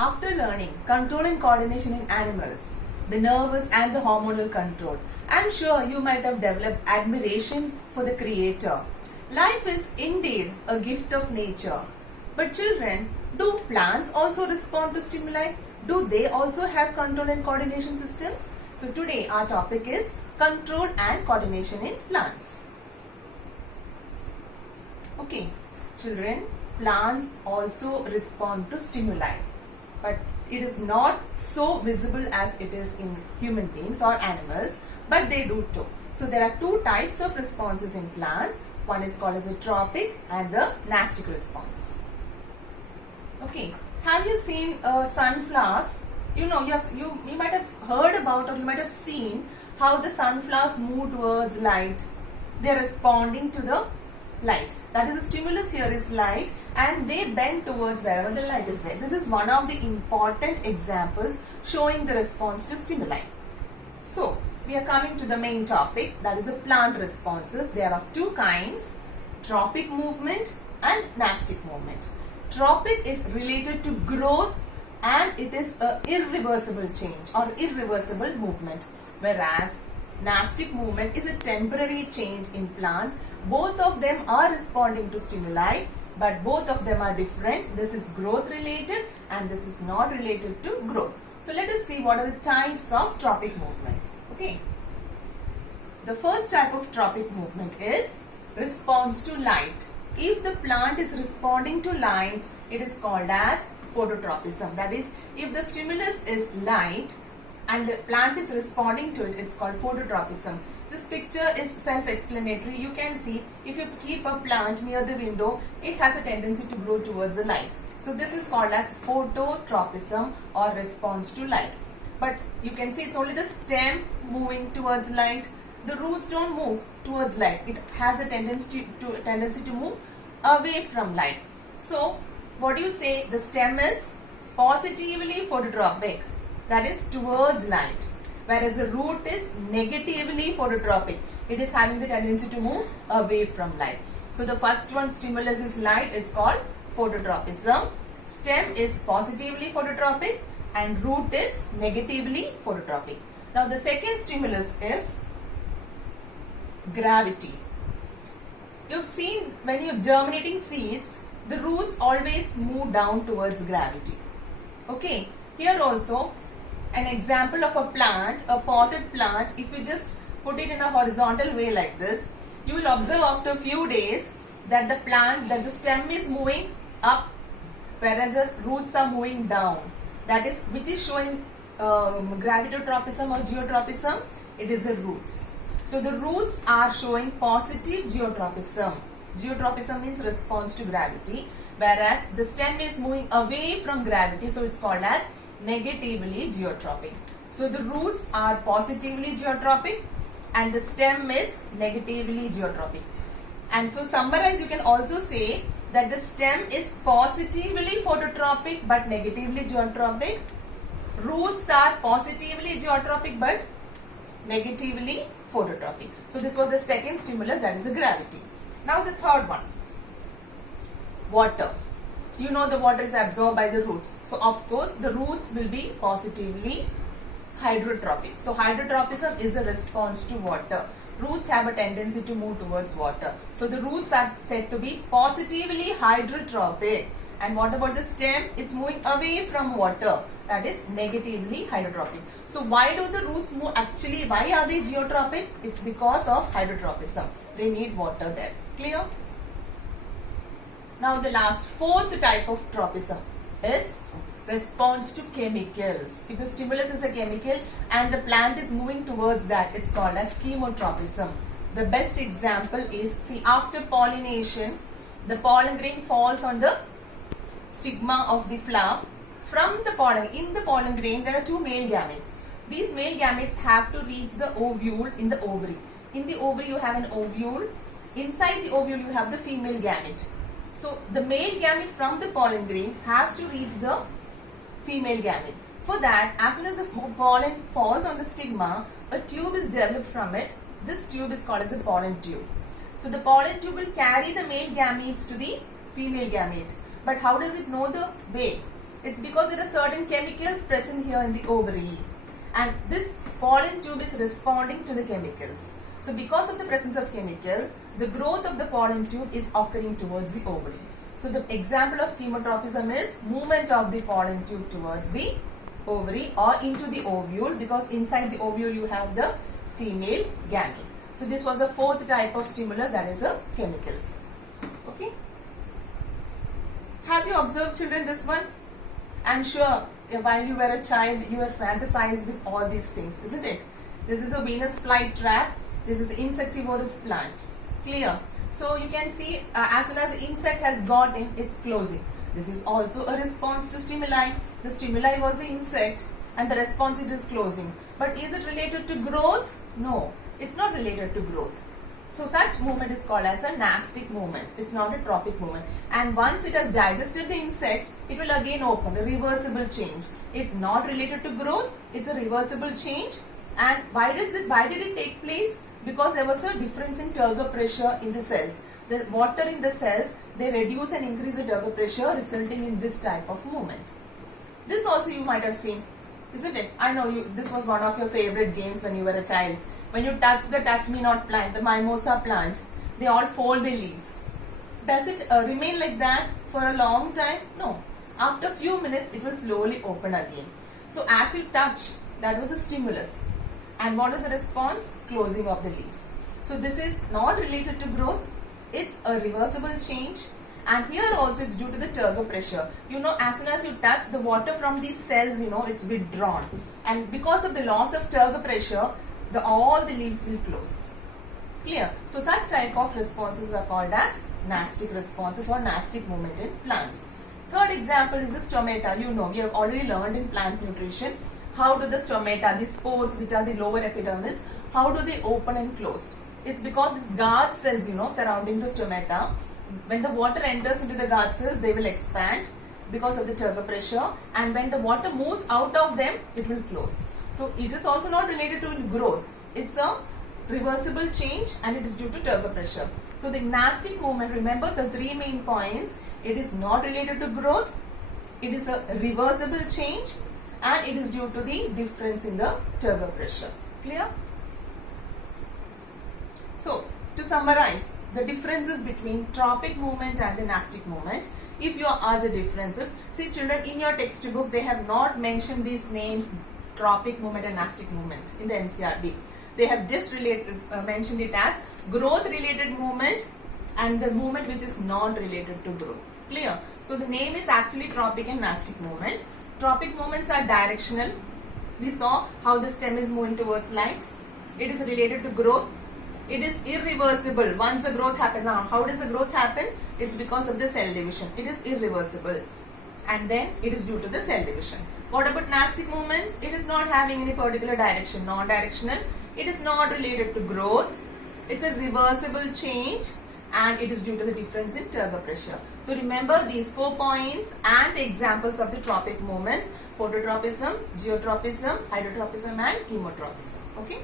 After learning control and coordination in animals, the nervous and the hormonal control, I'm sure you might have developed admiration for the creator. Life is indeed a gift of nature. But children, do plants also respond to stimuli? Do they also have control and coordination systems? So today our topic is control and coordination in plants. Okay, children, plants also respond to stimuli, but it is not so visible as it is in human beings or animals, but they do too. So there are two types of responses in plants. One is called as a tropic and the nastic response. Okay, have you seen sunflowers? You might have heard about, or you might have seen how the sunflowers move towards light. They are responding to the light. That is, the stimulus here is light, and they bend towards wherever the light is there. This is one of the important examples showing the response to stimuli. So we are coming to the main topic, that is the plant responses. They are of two kinds: tropic movement and nastic movement. Tropic is related to growth and it is a irreversible change or irreversible movement, whereas nastic movement is a temporary change in plants. Both of them are responding to stimuli, but both of them are different. This is growth related and this is not related to growth. So let us see what are the types of tropic movements. Okay. The first type of tropic movement is response to light. If the plant is responding to light, it is called as phototropism. That is, if the stimulus is light and the plant is responding to it, it's called phototropism. This picture is self-explanatory. You can see if you keep a plant near the window, it has a tendency to grow towards the light. So this is called as phototropism or response to light. But you can see it's only the stem moving towards light. The roots don't move towards light. It has a tendency to move away from light. So what do you say? The stem is positively phototropic, that is towards light, whereas the root is negatively phototropic. It is having the tendency to move away from light. So the first one, stimulus is light, it's called phototropism. Stem is positively phototropic and root is negatively phototropic. Now the second stimulus is gravity. You've seen when you're germinating seeds, the roots always move down towards gravity. Okay, here also an example of a plant, a potted plant. If you just put it in a horizontal way like this, you will observe after a few days that the stem is moving up, whereas the roots are moving down. That is, which is showing gravitotropism or geotropism? It is the roots. So the roots are showing positive geotropism. Geotropism means response to gravity, whereas the stem is moving away from gravity, so it's called as negatively geotropic. So the roots are positively geotropic and the stem is negatively geotropic. And to summarize, you can also say that the stem is positively phototropic but negatively geotropic. Roots are positively geotropic but negatively phototropic. So this was the second stimulus, that is the gravity. Now the third one, water. You know the water is absorbed by the roots. So of course the roots will be positively hydrotropic. So hydrotropism is a response to water. Roots have a tendency to move towards water. So the roots are said to be positively hydrotropic. And what about the stem? It's moving away from water. That is negatively hydrotropic. So why do the roots move? Actually, why are they geotropic? It's because of hydrotropism. They need water there. Clear? Now the last, fourth type of tropism is response to chemicals. If the stimulus is a chemical and the plant is moving towards that, it's called as chemotropism. The best example is, see, after pollination, the pollen grain falls on the stigma of the flower. From the pollen, in the pollen grain, there are two male gametes. These male gametes have to reach the ovule in the ovary. In the ovary, you have an ovule. Inside the ovule, you have the female gamete. So the male gamete from the pollen grain has to reach the female gamete. For that, as soon as the pollen falls on the stigma, a tube is developed from it. This tube is called as a pollen tube. So the pollen tube will carry the male gametes to the female gamete. But how does it know the way? It's because there are certain chemicals present here in the ovary, and this pollen tube is responding to the chemicals. So because of the presence of chemicals, the growth of the pollen tube is occurring towards the ovary. So the example of chemotropism is movement of the pollen tube towards the ovary or into the ovule, because inside the ovule you have the female gamete. So this was the fourth type of stimulus, that is the chemicals. Okay. Have you observed, children, this one? I'm sure while you were a child you were fantasized with all these things, isn't it? This is a Venus flytrap. This is the insectivorous plant. Clear? So you can see as soon as the insect has got in, it's closing. This is also a response to stimuli. The stimuli was the insect and the response it is closing. But is it related to growth? No, it's not related to growth. So such movement is called as a nastic movement. It's not a tropic movement. And once it has digested the insect, it will again open, a reversible change. It's not related to growth, it's a reversible change. And why did it take place? Because there was a difference in turgor pressure in the cells. The water in the cells, they reduce and increase the turgor pressure, resulting in this type of movement. This also you might have seen, isn't it? I know this was one of your favorite games when you were a child. When you touch the touch me not plant, the mimosa plant, they all fold their leaves. Does it remain like that for a long time? No. After a few minutes, it will slowly open again. So as you touch, that was a stimulus. And what is the response? Closing of the leaves. So this is not related to growth. It's a reversible change. And here also it's due to the turgor pressure. You know, as soon as you touch, the water from these cells, you know, it's withdrawn. And because of the loss of turgor pressure, all the leaves will close. Clear? So such type of responses are called as nastic responses or nastic movement in plants. Third example is the stomata. You know, we have already learned in plant nutrition how do the stomata, the spores which are the lower epidermis, how do they open and close? It's because these guard cells, you know, surrounding the stomata, when the water enters into the guard cells, they will expand because of the turgor pressure, and when the water moves out of them, it will close. So it is also not related to growth. It's a reversible change and it is due to turgor pressure. So the nastic movement, remember the three main points. It is not related to growth. It is a reversible change and it is due to the difference in the turgor pressure. Clear? So to summarize the differences between tropic movement and the nastic movement, if you are asked the differences, see children, in your textbook they have not mentioned these names, tropic movement and nastic movement in the NCERT. They have just mentioned it as growth related movement and the movement which is not related to growth. Clear? So the name is actually tropic and nastic movement. Tropic movements are directional. We saw how the stem is moving towards light. It is related to growth. It is irreversible. Once the growth happens, now how does the growth happen? It's because of the cell division. It is irreversible. And then it is due to the cell division. What about nastic movements? It is not having any particular direction, non-directional. It is not related to growth. It's a reversible change and it is due to the difference in turgor pressure. So remember these 4 points and the examples of the tropic movements: phototropism, geotropism, hydrotropism and chemotropism. Okay.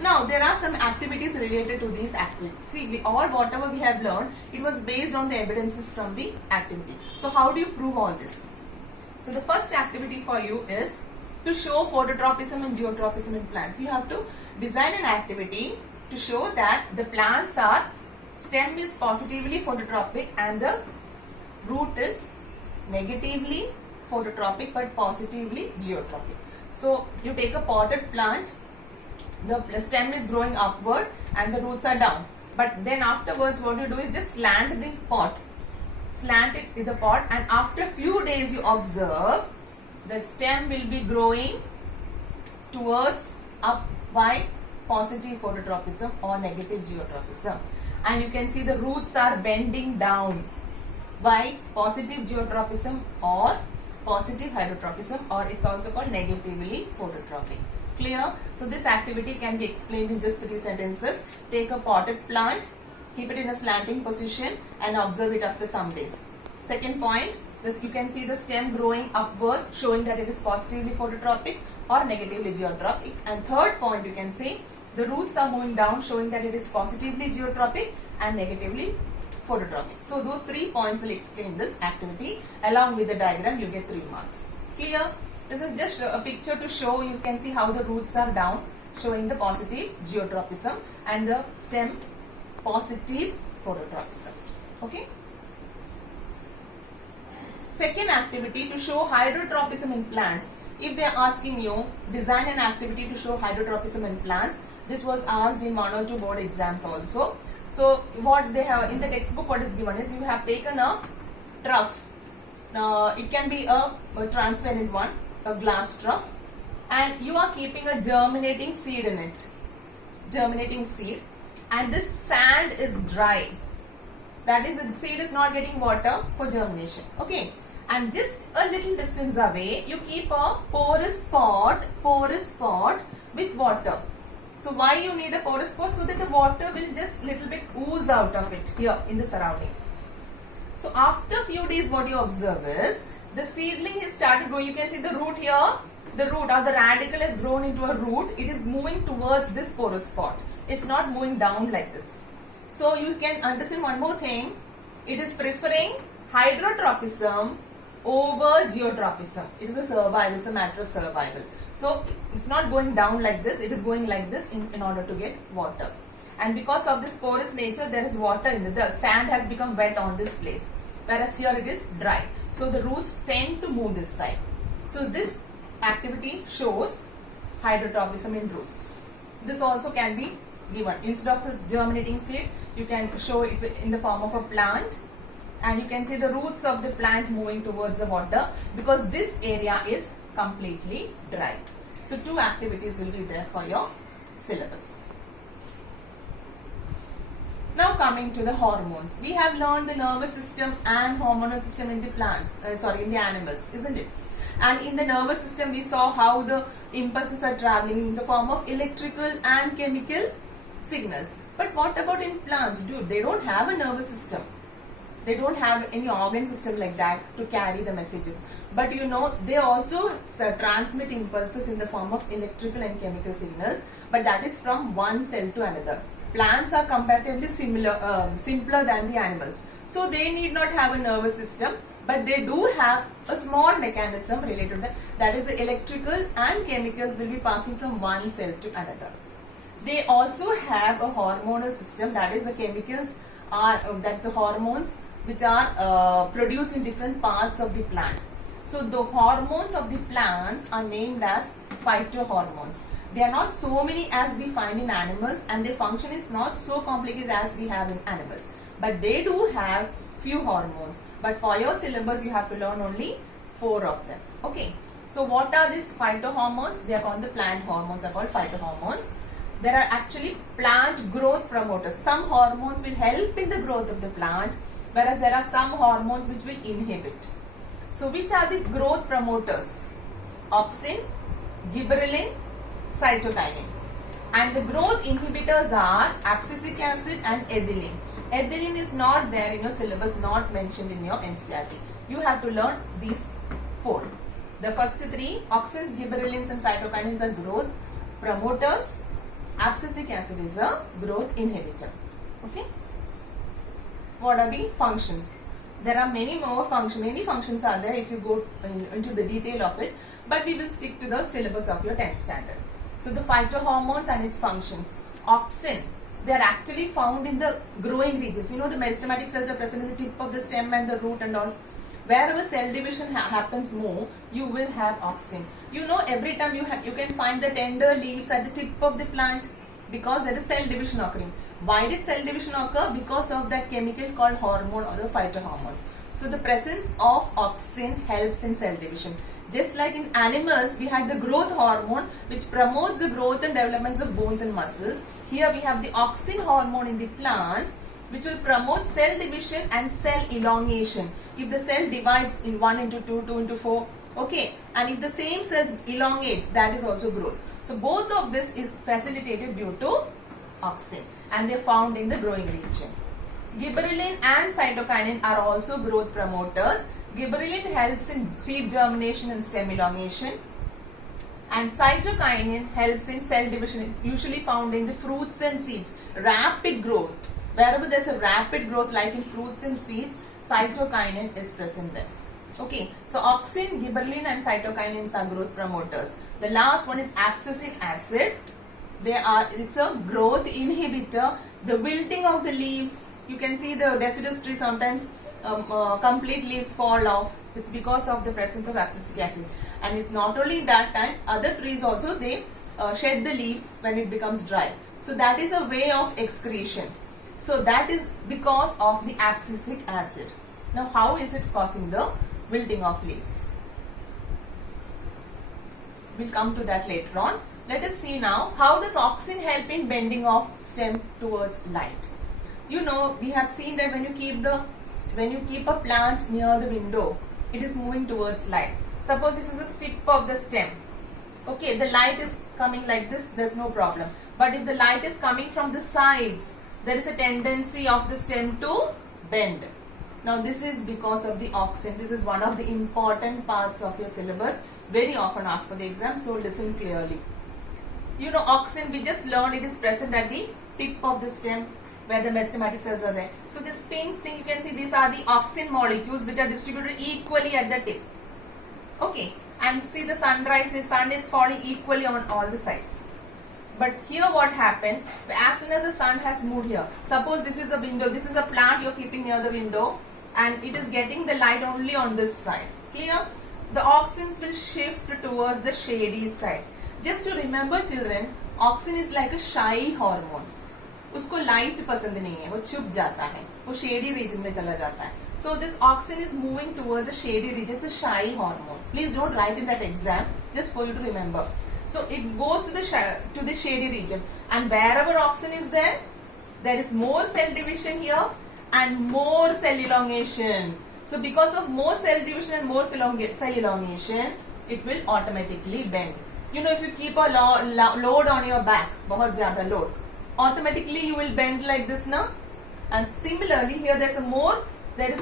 Now there are some activities related to these activities. See, whatever we have learned, it was based on the evidences from the activity. So how do you prove all this? So the first activity for you is to show phototropism and geotropism in plants. You have to design an activity to show that the plants are, stem is positively phototropic and the root is negatively phototropic but positively geotropic. So you take a potted plant, the stem is growing upward and the roots are down. But then afterwards what you do is just slant the pot. Slant it in the pot, and after few days you observe the stem will be growing towards up by positive phototropism or negative geotropism. And you can see the roots are bending down by positive geotropism or positive hydrotropism, or it's also called negatively phototropic. Clear? So this activity can be explained in just 3 sentences. Take a potted plant, keep it in a slanting position and observe it after some days. Second point, this you can see the stem growing upwards, showing that it is positively phototropic or negatively geotropic. And third point, you can see the roots are moving down, showing that it is positively geotropic and negatively phototropic. So those 3 points will explain this activity. Along with the diagram, you get 3 marks. Clear? This is just a picture to show. You can see how the roots are down, showing the positive geotropism, and the stem positive phototropism. Okay. Second activity, to show hydrotropism in plants. If they are asking you, design an activity to show hydrotropism in plants. This was asked in 1 or 2 board exams also. So what they have in the textbook, what is given is, you have taken a trough. It can be a transparent one, a glass trough, and you are keeping a germinating seed in it. Germinating seed, and this sand is dry. That is, the seed is not getting water for germination. Okay. And just a little distance away, you keep a porous pot with water. So why you need a porous pot? So that the water will just little bit ooze out of it here in the surrounding. So after few days, what you observe is, the seedling has started growing. You can see the root here, the root or the radical has grown into a root. It is moving towards this porous pot. It's not moving down like this. So you can understand one more thing. It is preferring hydrotropism over geotropism. It is a survival. It's a matter of survival. So it's not going down like this. It is going like this in order to get water. And because of this porous nature, there is water in the sand has become wet on this place. Whereas here it is dry. So the roots tend to move this side. So this activity shows hydrotropism in roots. This also can be given. Instead of a germinating seed, you can show it in the form of a plant. And you can see the roots of the plant moving towards the water, because this area is completely dry. So 2 activities will be there for your syllabus. Now coming to the hormones. We have learned the nervous system and hormonal system in the plants, in the animals, isn't it? And in the nervous system, we saw how the impulses are traveling in the form of electrical and chemical signals. But what about in plants? Dude, they don't have a nervous system. They don't have any organ system like that to carry the messages. But you know, they also transmit impulses in the form of electrical and chemical signals. But that is from one cell to another. Plants are comparatively simpler than the animals. So they need not have a nervous system. But they do have a small mechanism related to that. That is, the electrical and chemicals will be passing from one cell to another. They also have a hormonal system. That is, the chemicals are the hormones which are produced in different parts of the plant. So the hormones of the plants are named as phytohormones. They are not so many as we find in animals, and their function is not so complicated as we have in animals. But they do have few hormones. But for your syllabus, you have to learn only 4 of them. Okay. So what are these phytohormones? They are called the plant hormones, are called phytohormones. There are actually plant growth promoters. Some hormones will help in the growth of the plant, whereas there are some hormones which will inhibit. So which are the growth promoters? Auxin, gibberellin, cytokinin. And the growth inhibitors are abscisic acid and ethylene. Ethylene is not there in your syllabus, not mentioned in your NCERT. You have to learn these 4. The first 3, auxins, gibberellins and cytokinins are growth promoters. Abscisic acid is a growth inhibitor. Okay. What are the functions? There are many more functions. Many functions are there if you go into the detail of it. But we will stick to the syllabus of your 10th standard. So the phytohormones and its functions. Auxin, they are actually found in the growing regions. You know, the meristematic cells are present in the tip of the stem and the root and all. Wherever cell division happens more, you will have auxin. You know, every time you can find the tender leaves at the tip of the plant, because there is cell division occurring. Why did cell division occur? Because of that chemical called hormone or the phytohormones. So the presence of auxin helps in cell division. Just like in animals, we had the growth hormone which promotes the growth and developments of bones and muscles. Here we have the auxin hormone in the plants, which will promote cell division and cell elongation. If the cell divides in 1 into 2, 2 into 4, okay, and if the same cells elongates, that is also growth. So both of this is facilitated due to auxin, and they are found in the growing region. Gibberellin and cytokinin are also growth promoters. Gibberellin helps in seed germination and stem elongation, and cytokinin helps in cell division. It's usually found in the fruits and seeds. Rapid growth. Wherever there's a rapid growth like in fruits and seeds, cytokinin is present there. Okay, so auxin, gibberellin and cytokinins are growth promoters. The last one is abscisic acid. It's a growth inhibitor. The wilting of the leaves, you can see the deciduous tree sometimes complete leaves fall off. It's because of the presence of abscisic acid. And it's not only that time, other trees also they shed the leaves when it becomes dry. So that is a way of excretion. So that is because of the abscisic acid. Now how is it causing the wilting of leaves? We'll come to that later on. Let us see now, how does auxin help in bending of stem towards light? You know, we have seen that when you keep a plant near the window, it is moving towards light. Suppose this is the tip of the stem. Okay, the light is coming like this, there's no problem. But if the light is coming from the sides, there is a tendency of the stem to bend. Now this is because of the auxin. This is one of the important parts of your syllabus, very often asked for the exam, so listen clearly. You know, auxin, we just learned it is present at the tip of the stem where the meristematic cells are there. So this pink thing, you can see these are the auxin molecules which are distributed equally at the tip. Okay, and see the sun is falling equally on all the sides. But here what happened, as soon as the sun has moved here, suppose this is a window, this is a plant you're keeping near the window and it is getting the light only on this side. Clear? The auxins will shift towards the shady side. Just to remember children, auxin is like a shy hormone. उसको light पसंद नहीं है, वो छुप जाता है, वो shady reason में चला जाता है. So this auxin is moving towards a shady region. It's a shy hormone. Please don't write in that exam, just for you to remember. So it goes to the shady region, and wherever auxin is there, there is more cell division here and more cell elongation. So because of more cell division and more cell elongation, it will automatically bend. You know, if you keep a load on your back, बहुत ज़्यादा load, automatically you will bend like this now. And similarly here there is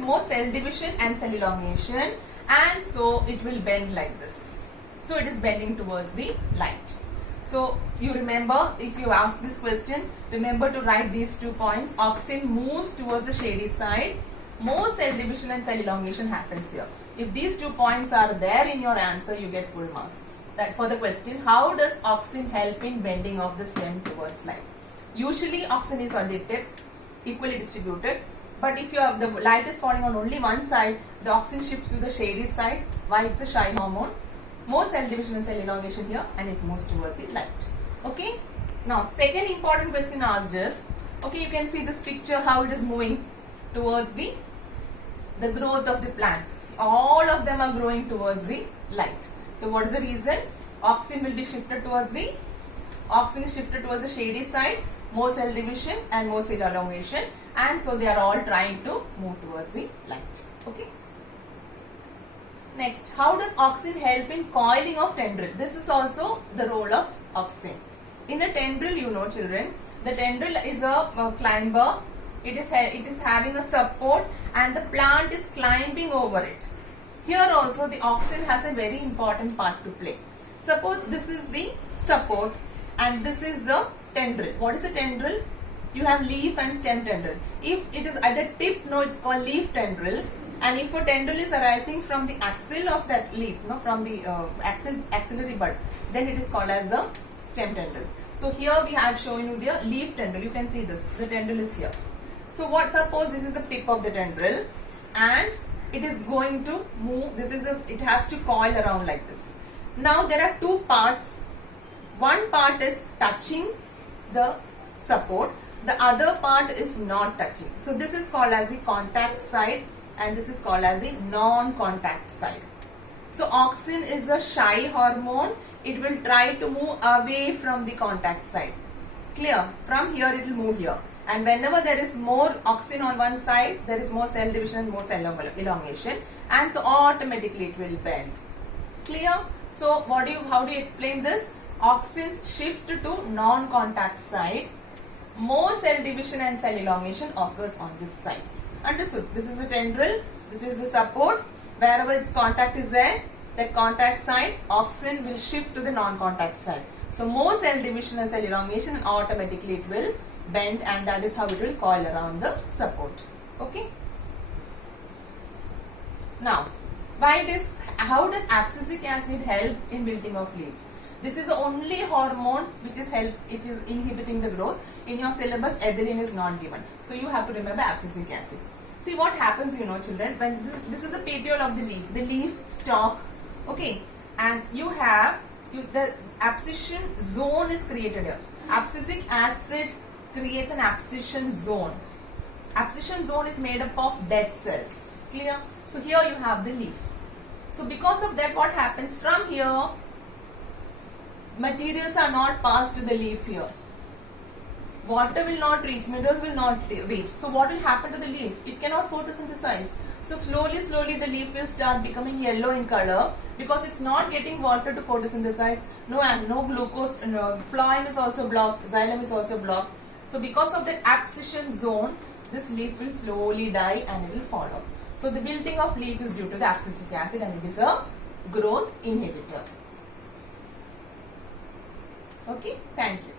more cell division and cell elongation, and so it will bend like this. So it is bending towards the light. So you remember, if you ask this question, remember to write these 2 points. Auxin moves towards the shady side, more cell division and cell elongation happens here. If these 2 points are there in your answer, you get full marks. That for the question, how does auxin help in bending of the stem towards light? Usually auxin is on the tip, equally distributed, but if you have the light is falling on only one side, the auxin shifts to the shady side. Why? It's a shy hormone. More cell division and cell elongation here, and it moves towards the light. Okay. Now, second important question asked is, okay, you can see this picture how it is moving towards the growth of the plant. See, all of them are growing towards the light. So what is the reason? Auxin will be shifted towards the shady side, more cell division and more cell elongation, and so they are all trying to move towards the light. Okay. Next, how does auxin help in coiling of tendril? This is also the role of auxin. In a tendril, you know children, the tendril is a climber. It is having a support and the plant is climbing over it. Here also the auxin has a very important part to play. Suppose this is the support and this is the tendril. What is a tendril? You have leaf and stem tendril. If it is at the tip, no, it's called leaf tendril. And if a tendril is arising from the axil of that leaf, no, from the axillary bud, then it is called as the stem tendril. So here we have shown you the leaf tendril. You can see this. The tendril is here. So what? Suppose this is the tip of the tendril, and it is going to move. It has to coil around like this. Now there are 2 parts. One part is touching the support. The other part is not touching. So this is called as the contact side, and this is called as the non-contact side. So auxin is a shy hormone. It will try to move away from the contact side. Clear? From here it will move here. And whenever there is more auxin on one side, there is more cell division and more cell elongation, and so automatically it will bend. Clear? So how do you explain this? Auxins shift to non-contact side. More cell division and cell elongation occurs on this side. Understood? This is the tendril. This is the support. Wherever its contact is there, that contact side, auxin will shift to the non-contact side. So more cell division and cell elongation, and automatically it will bend, and that is how it will coil around the support. Okay. Now, how does abscisic acid help in wilting of leaves? This is the only hormone which is inhibiting the growth. In your syllabus, ethylene is not given. So you have to remember abscisic acid. See what happens, children, when this is a petiole of the leaf stalk, okay, and the abscission zone is created here. Abscisic acid creates an abscission zone. Abscission zone is made up of dead cells. Clear? So here you have the leaf. So because of that, what happens from here? Materials are not passed to the leaf here. Water will not reach, minerals will not reach. So what will happen to the leaf? It cannot photosynthesize. So slowly the leaf will start becoming yellow in color because it's not getting water to photosynthesize. No glucose, phloem is also blocked, xylem is also blocked. So because of that abscission zone, this leaf will slowly die and it will fall off. So the wilting of leaf is due to the abscisic acid, and it is a growth inhibitor. Okay, thank you.